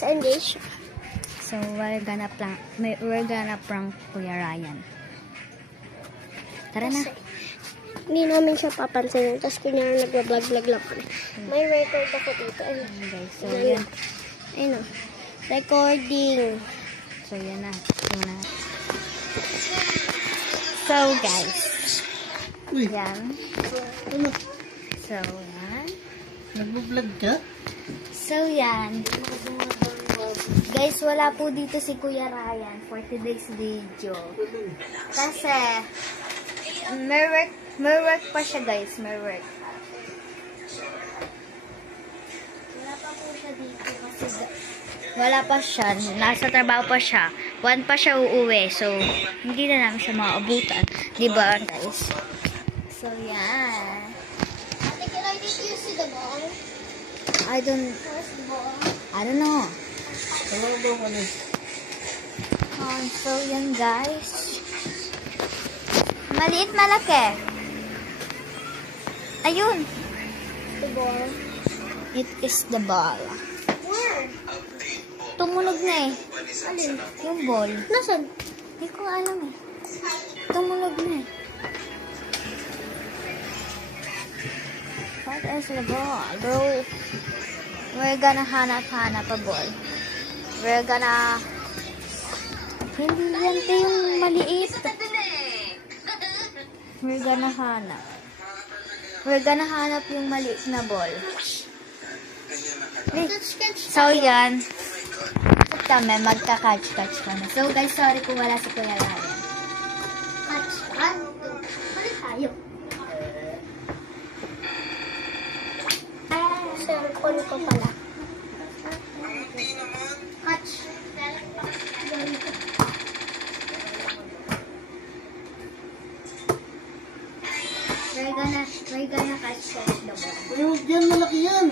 Let's engage. So, we're gonna prank Kuya Ryan. Tara na. Hindi namin siya papansinin. Tapos kunyari nag-vlog lang kami. May record ako dito. Ayun. Okay, so yan. Ayun o. Recording. So, yan na. So, guys. Yan. So, yan. Nag-vlog ka? So, yan. Guys, wala po dito si Kuya Ryan for today's video. Kasi, may work pa siya, guys. May work. Wala pa po siya dito kasi wala pa siya. Nasa trabaho pa siya. 1 pa siya uuwi. So, hindi na namin siya maabutan. Diba, guys? So, yan. Ate, did you see the ball? I don't know. So, yan, guys. Maliit, malaki. Ayun. The ball. It is the ball. Where? Tumunog na eh. Alin? Yung ball. Nasaan? Hindi ko alam eh. Tumunog na eh. What is the ball, bro? We're gonna hanap a ball. We're gonna... Hindi yan yung maliit. We're gonna hanap yung maliit na ball. So, yan. Kami, magka-catch kami. So, guys, sorry kung wala si Kuya Ryan. Catch. Ano tayo? Cellphone ko pala. Catch. We're gonna catch the ball. Huwag yan, malaki yan.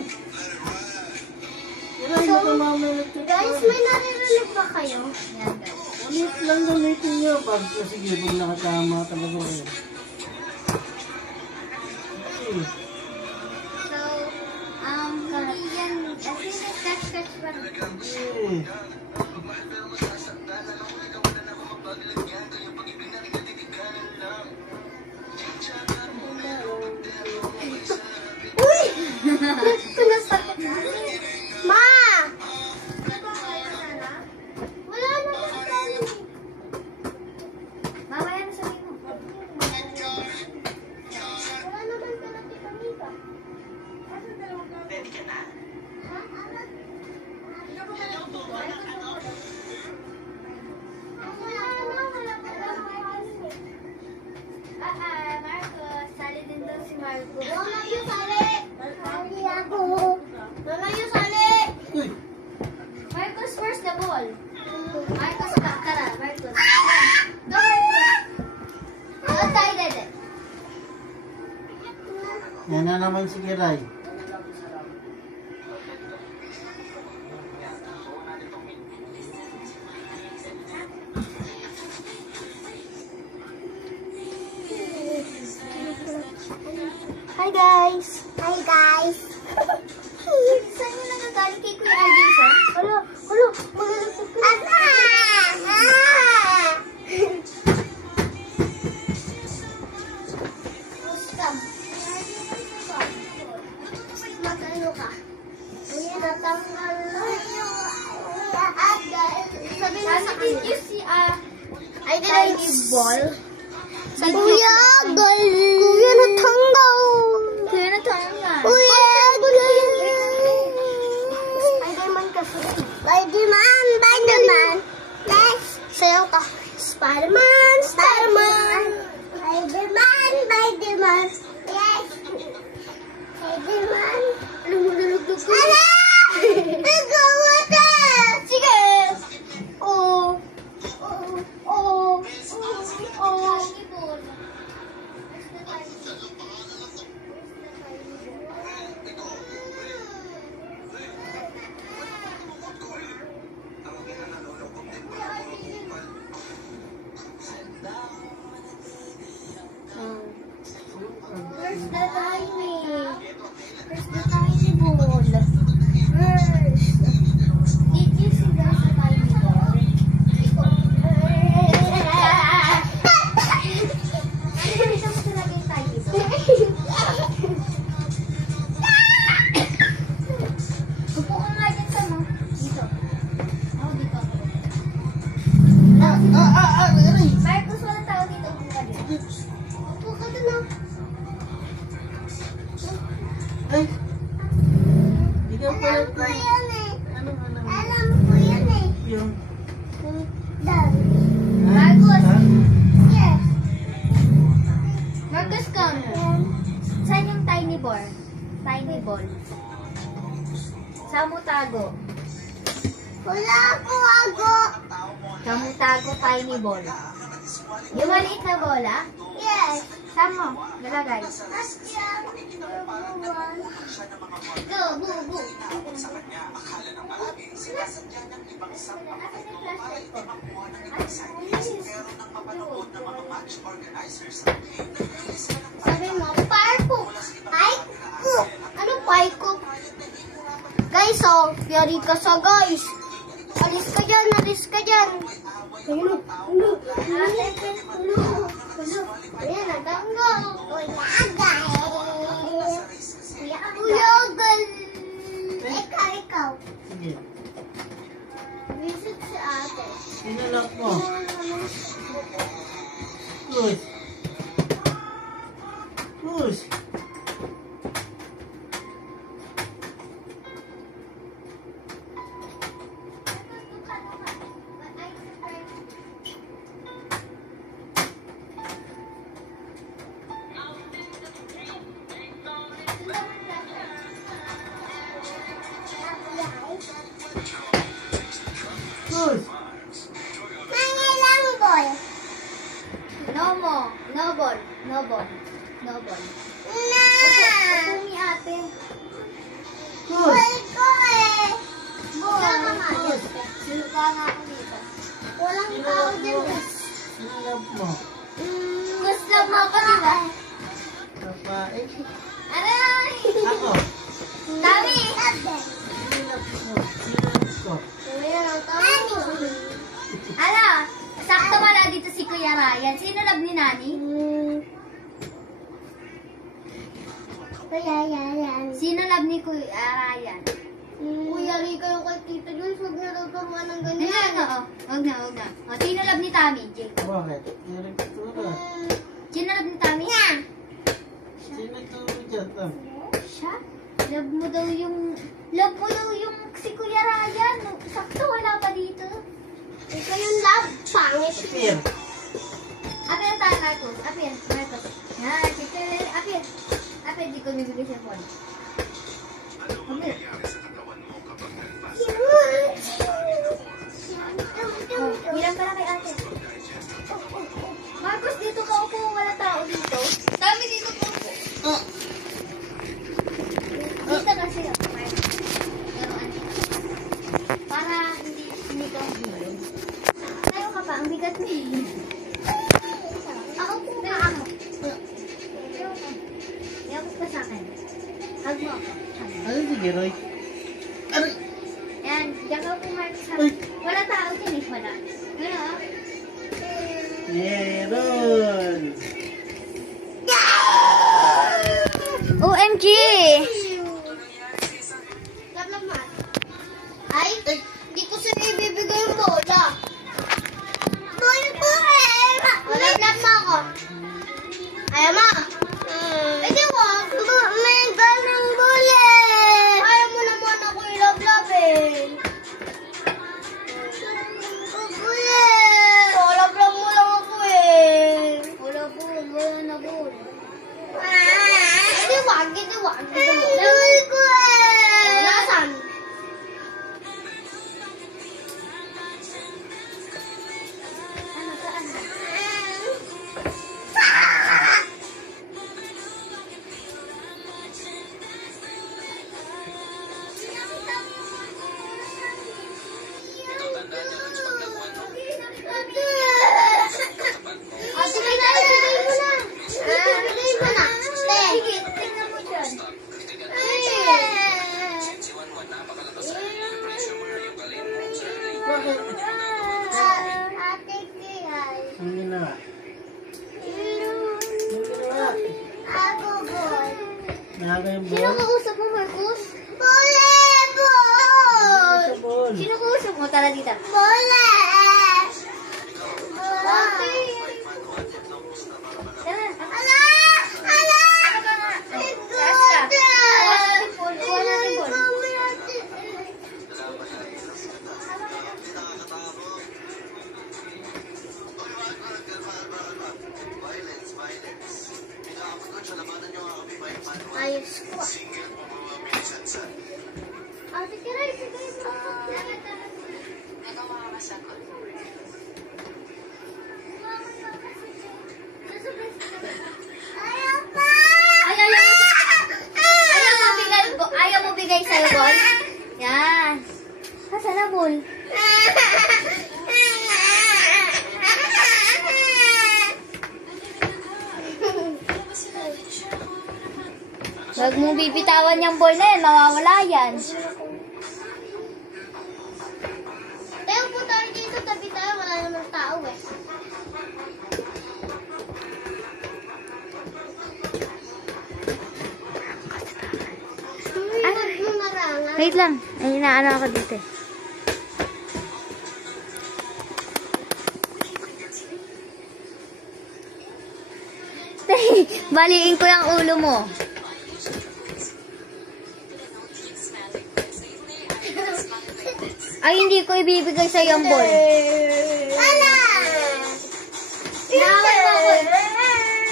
Guys, may naririnig ba kayo? Yan, guys. Ulit lang gamitin nyo. Sige, pag nakatama talaga kayo. So, hindi yan, kasi catch pa rin. Uy! Ito na sakit. Ma! Wala na sa Mamaya na sabihin mo. wala naman pala kita nita. Ready ka na? Marcos, sali din daw si Marcos. Mama, yung sali! Sali ako. Mama, yung sali! Uy! Marcos, where's the ball? Marcos, tara, Marcos. Outside it. Yan na naman si Kiray. Hi guys! Hi guys! Saan mo nagagaling kay Kuya Alvin siya? Hala! Magalagtag ka! Ama! Gusto. Magano ka? Uy, natanggal na yung... Sabi mo sa did you see I tiny ball? Kuya, galing! Kuya, natanggal! Kuya na tayo nga. Kuya, galing! Spider-Man kasi. Spider-Man! Next! Sayaw ka. Spider-Man! Spider-Man! Yes! Spider-Man! Lumululugdug ko. Ala! Nagawa na! Sige! Oh! Where's the tiny? Where's the tiny ball? Where's? Did you tiny ball. Saan mo tago? Wala akong ago. Saan mo tago tiny ball? Yung maliit na bola? Yes. Saan mo? Nalagay. Asya. Go, go, go. Sabi mo, parko. Parko. Ano parko? Guys, oh, yari ka sa guys. Alis ka dyan, alis ka dyan. Ulo. Ayan, naganggo. Uyagal. Ikaw. Sige. Visit si ate. Sinalak mo. Push. Push. Push. Mangilang boy. No mo. No ball. No ball. No ball. Na. Upo ni ate. Push. Boy ko eh. Push. Sinuka nga ako dito. Walang tao dyan eh. Sinalak mo. Gusto mo ko diba? Kapain. Aray! Ako. Dami! Sinalak mo. Sinalak ko. Ala! Sakto wala dito si Kuya Ryan. Sino love ni Nani? Kaya yan. Sino love ni Kuya Ryan? Kuya Rika yung kay Tita Jules, huwag natuturuan ng Hindi ganyan. na, oo. Huwag na, huwag na. O, sino love ni Tommy? Jake. Bakit? Meron ka tulad. Sino love ni Tommy? Sino tulad dyan? Siya? Love mo daw yung si Kuya Ryan. Sakto wala pa dito. Ikaw yung love, pangit. Apir. Apir tayo, Marcos. Apir, Marcos. Yan, Apir. Apir, di ko nabigay siya phone. Apir. Oh, hilang pala kay ate. Marcos, dito ka upo. Wala tao dito. Dami dito ka upo. Dito kasi ako, Marcos. Para hindi ko ang hilong. Tayo ka pa, ang bigat mo. Ako po na ako. Iyakot ka sa akin. Hug mo ako. Ano sige, Roy? Ano? Yan, diyan ka po, Marcos. Uy. Wala tao din eh, wala. Ano ah? Meron! OMG! Ay, hindi ko sa'yo ibibigay yung bola. Boy ko eh. Malaglag mo ako. Ayaw mo. Hindi wag. May ganang bola eh. Ayaw mo naman ako ilaglavin. Bola. Laglag mo lang ako eh. Wala po, wala na po. Hindi wag. Boy ko eh. Nasaan? Ano, saan? Sige, tingnan mo dyan. Bakit? Ang ginawa? Ang ginawa? Naga yung Sino ball? kausap mo, Marcos? Sa ball. Sino kausap mo? Tara dito. Tara. Ano ka nga? Taas ka. Kuha natin ball. Ayos ko. Huwag mong bibitawan yung ball na yan, mawawala yan. Tayo po tayo dito, tabi tayo, wala naman tao eh. Ay, huwag mo marangan. Wait lang, ay inaano ako dito eh. Baliin ko yung ulo mo. Ay, hindi ko ibibigay sa yung ball. Ala! Naaway mo ako eh.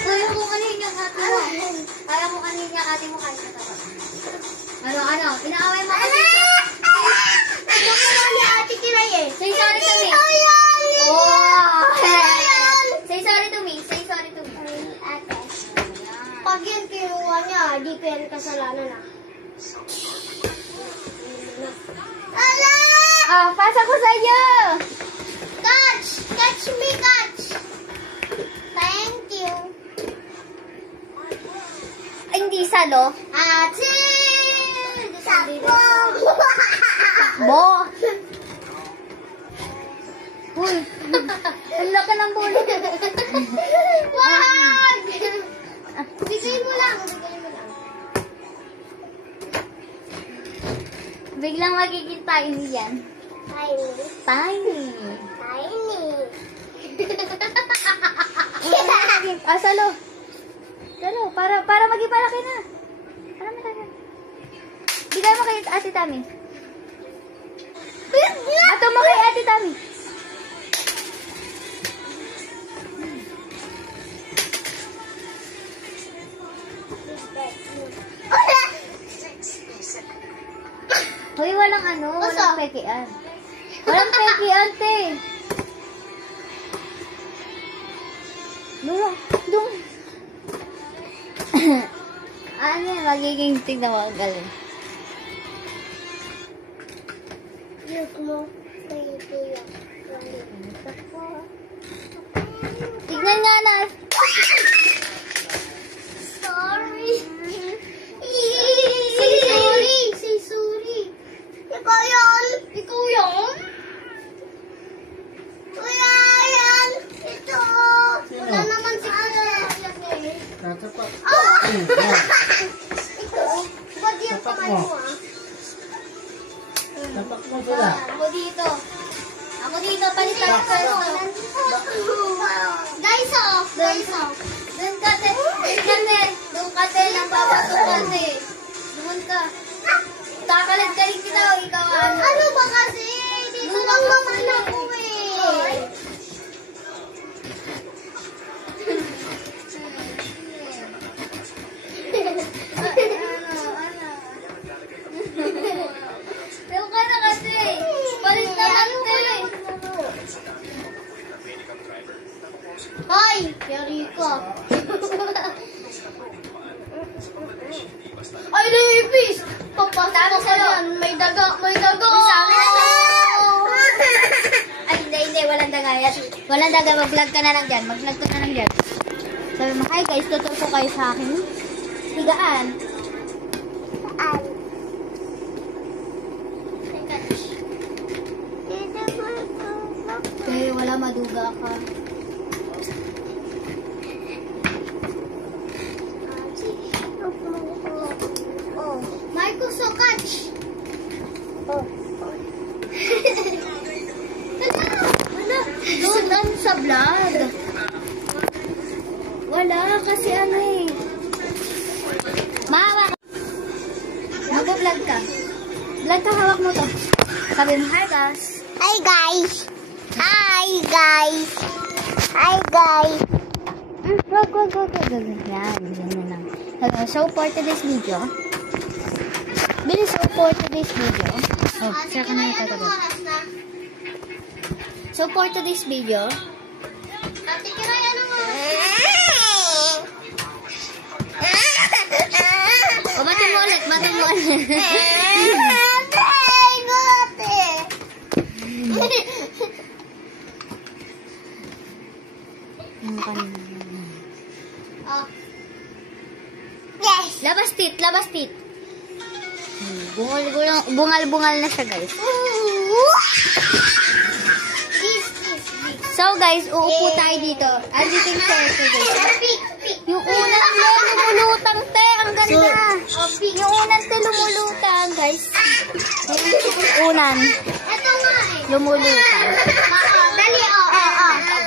Kaya ko kanina yung ate mo. Kaya ko kanina yung ate mo kahit sa Ano? Inaaway mo ako dito. Ano ka na ni Ate Kiray eh? Say sorry to me. Ayan! Oh! Ayan! Say sorry to me. Say sorry to me. Ate. Pag yan kinuha niya, di ko yan kasalanan ah. Ala! Ah, pasa ko sa'yo. Catch! Catch me, catch! Thank you. Ay, hindi salo. Ate! Sakbo! Bo! Uy! Ang laki ng bulo. Wag! Bigay mo lang, bigay mo lang. Biglang magiging tiny yan. Tiny. Tiny. Tiny. Ah, salo. Salo, para maging malaki na. Para malaki. Bigay mo kay Ate Tami. Ato mo kay Ate Tami. Hoy, walang walang pekian. Walang pekian, te. Dung. Ano yan, magiging tignan mo ang galing. Yes mo. Thank you. Tignan nga na. Sorry. Say sorry. Say sorry. Ikaw yun. Ikaw yun. Kuya, yan. Ito. Wala naman si Kuya. Natapak. Ah! Yan. Ito. Ba't yung kamay mo ah? Tapak mo sila. Ako dito. Ako dito, palitan ko pero. Guys off. Guys off. Doon ka, te. Doon ka, te. Nang babatukan, te. Doon ka. Kakalag-galing kita o ikaw ano. Ano ba kasi? Dito lang naman ako eh. Doon ka na kasi. Palit naman, te. Hoy! Yari ka. Ay, naipis! Papasok ka yan. May daga. May daga. Ay, hindi. Walang daga yan. Walang daga. Mag-vlog ka na lang dyan. Mag-vlog ka na lang dyan. Sabi mo, hi guys, tutulpo kayo sa akin. Higaan. Kaya wala maduga ka. Oh, Marco, so catch. Oh. Wala. Doon sa vlog. Wala, kasi ano eh. Mahawa ka. Mag-vlog ka. Vlog ka, hawak mo to. Sabi mo, hi guys. Hi guys. Hi guys. Hi guys. Wag. Yan, ganyan lang. Hello, so for today's video. For today's video. Oh, siya ka na yung tatagal. So for today's video. Ate Kiray, ano mo? O, batin mo ulit. Yung kanina. Oh. Yeah. Labas tit, labas tit. Bungal-bungal na siya, guys. So, guys, uupo tayo dito. Andito yung chair ko, guys. Yung unang lumulutang, te. Ang ganda. Yung unang te lumulutang, guys. Unan. Ito nga eh. Lumulutang. Dali,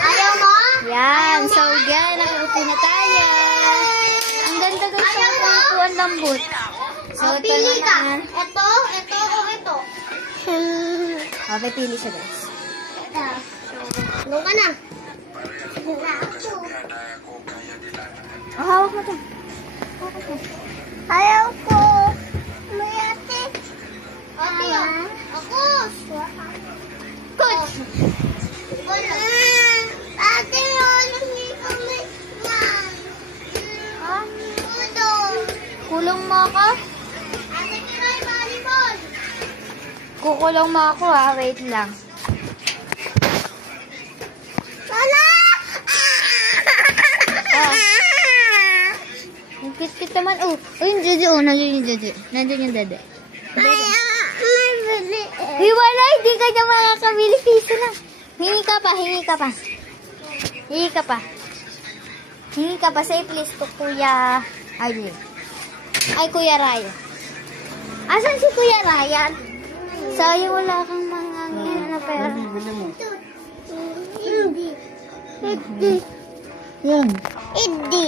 Ayaw mo? Yan. So, yan. Nakaupo na tayo. Ang ganda, guys. Ang upuan lambot. So, ito Pili ka. na. Ito o ito. Okay, pili siya, guys. Ano ka na? Hawak mo ito. Ayaw ko. May ate. Ate, ako. Coach! Ate, hindi kami yan. Kulong mo ako? Ate, kiray volleyball. Kukulong mo ako, ha? Wait lang. Wala! Ang cute naman. Oh, yung dede. Oh, nandun yung dede. Nandun yung dede. Uy, wala. Hindi ka niya makakabili. Piso lang. Hingi ka pa. Hingi ka pa. Hingi ka pa. Hingi ka pa. Say please to Kuya Arlie. Ay, Kuya Ryan. Asan si Kuya Ryan? Sayang wala kang mga na pera. Hindi. Yan. Hindi.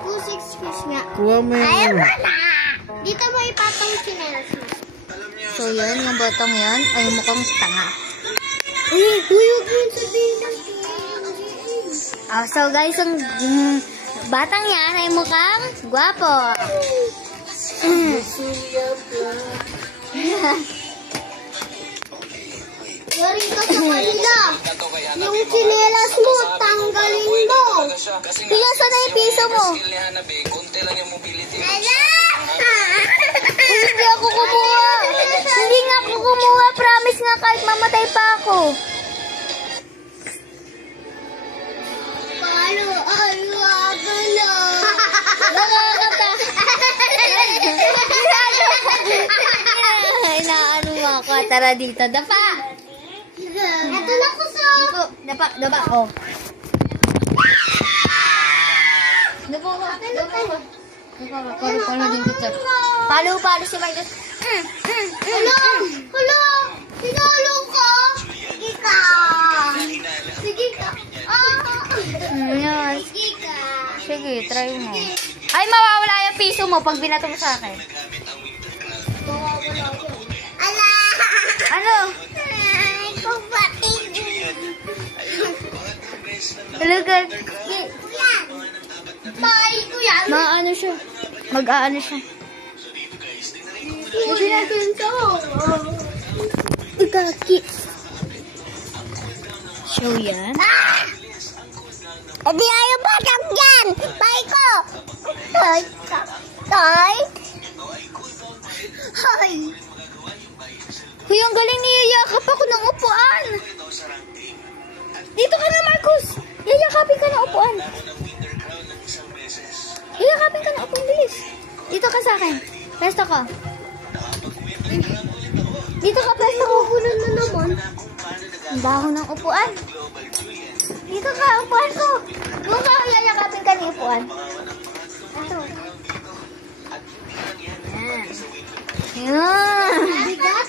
2-6 fish nga. Kuha mo Ayaw yung mo na! Dito mo ipatong chinelas mo. So, yun. Yung botong yun. Ay, mukhang tanga. Uy, huwag mo sabihin ng So, guys, ang batang yan ay mukhang gwapo. Yari ka sa kanila. Yung chinelas mo, tanggalin mo. Pila, saan na yung piso mo? Ala! Hindi ako kumuha. Hindi nga ako kumuha. Promise nga kahit mamatay pa ako. Nakakata. Inaano mo ako. Tara dito. Dapa. Ito na ko sa... Dapa. Oh. Dapa ko. Palo din kita. Palo si Marcos. Hala! Sinalo ka! Sige ka! Sige ka! Yes. Sige ka! Sige, try mo. Ay, mawawala yung piso mo pag binato mo sa akin. Ala! Ano? Ay, kumpating! Talaga. Yan! Bakay ko yan! Maano siya. Mag-aano siya. Hindi natin ito! Utaki. Show yan. Ah! Hindi ayaw batang yan! Bakay ko! Ay! Ay! Ay! Huy, ang galing niyayakap ako ng upuan. Dito ka na, Marcos. Yayakapin ka ng upuan. Yayakapin ka ng upuan, bilis. Dito ka sa akin. Presto ka. Dito ka, presto ko. Kukunan na naman. Ang baho ng upuan. Dito ka, upuan ko. Doon ka, yayakapin ka ng upuan. Ito. Yan. Yan. Bigat?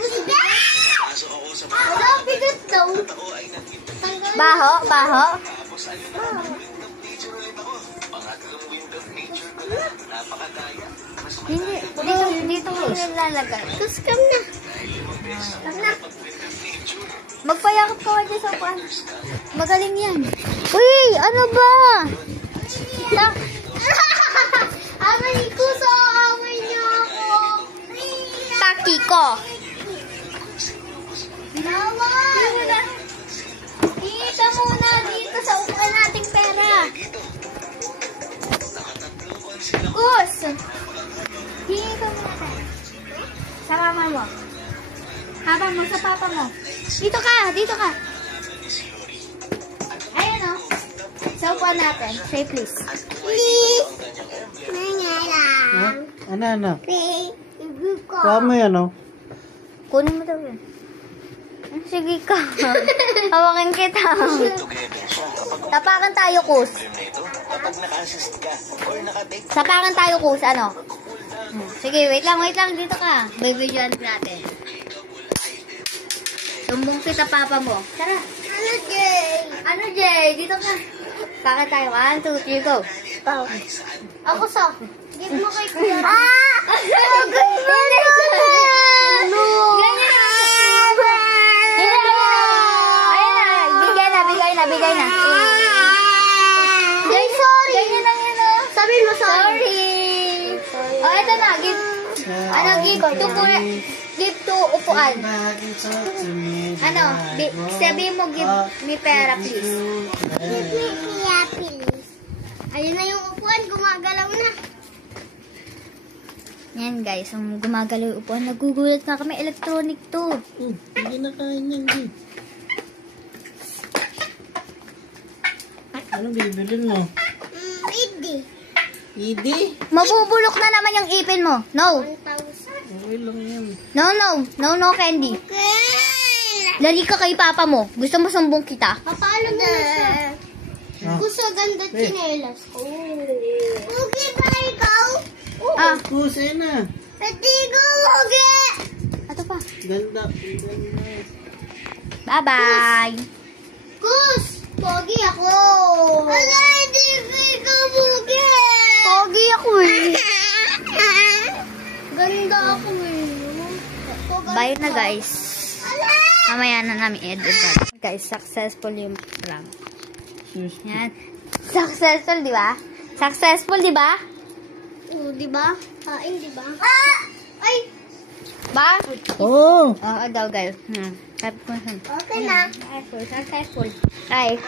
Bigat? Wala, bigat daw. Baho. Hindi, dito mo nilalagay. Tapos kam na. Kam na. Magpayakap ka wala sa upuan. Magaling yan. Uy, ano ba? Amay ko sa amay niyo ako. Taki ko. Nawa! Hingi ka muna dito sa upuan nating pera. Kus! Hingi ka muna tayo. Sa mama mo. Habang mo sa papa mo. Dito ka. Ayan o. Sa upuan natin. Say please. Please. Ha? Ano? Please. Kuha mo yan, oh. Kunin mo daw yun. Sige ka. Hawakin kita. Tapakan tayo, Kus. Tapakan tayo, Kus. Ano? Sige, wait lang. Dito ka. Bibidyoan natin. Sumbong kita, papa mo. Tara. Ano, Jay? Dito ka. Tapakan tayo. 1, 2, 3, go. Ako sa. Give mo kay Kuya. Bigay na. Jay, sorry. Ganyan lang yun, oh. Sabi mo sorry. Sorry. Oh, ito na. Give to upuan. Ano? Sabi mo, give me pera, please. Give me Kuya, please. Ayun na yung upuan. Gumagalaw na. Yan, guys. Ang gumagalaw yung upuan. Nagugulat na kami. Electronic to. Hindi na kain yan, di. Anong bibilin mo? Hindi. Idi? Mabubulok na naman yung ipin mo. No. 1,000. Okay lang yan. No, candy. Okay. Lali ka kay papa mo. Gusto mo sumbong kita? Paano mo siya? Ah. Gusto ganda chinelas. Okay ba ikaw? Ah, Kusay na. Pati ko, okay. ato pa. Ganda. Bye-bye. Kus! Pogi ako! Wala, hindi ko ikaw pogi! Pogi ako eh. Ganda ako eh. Bye na, guys. Wala! Mamaya na namin edit. Guys, successful yung prank. Yan. Successful, di ba? Successful, di ba? Oo, di ba? Kain, di ba? Ah! Ay! Ba? Oh! Oo daw, guys. Okay na. Successful. Ay.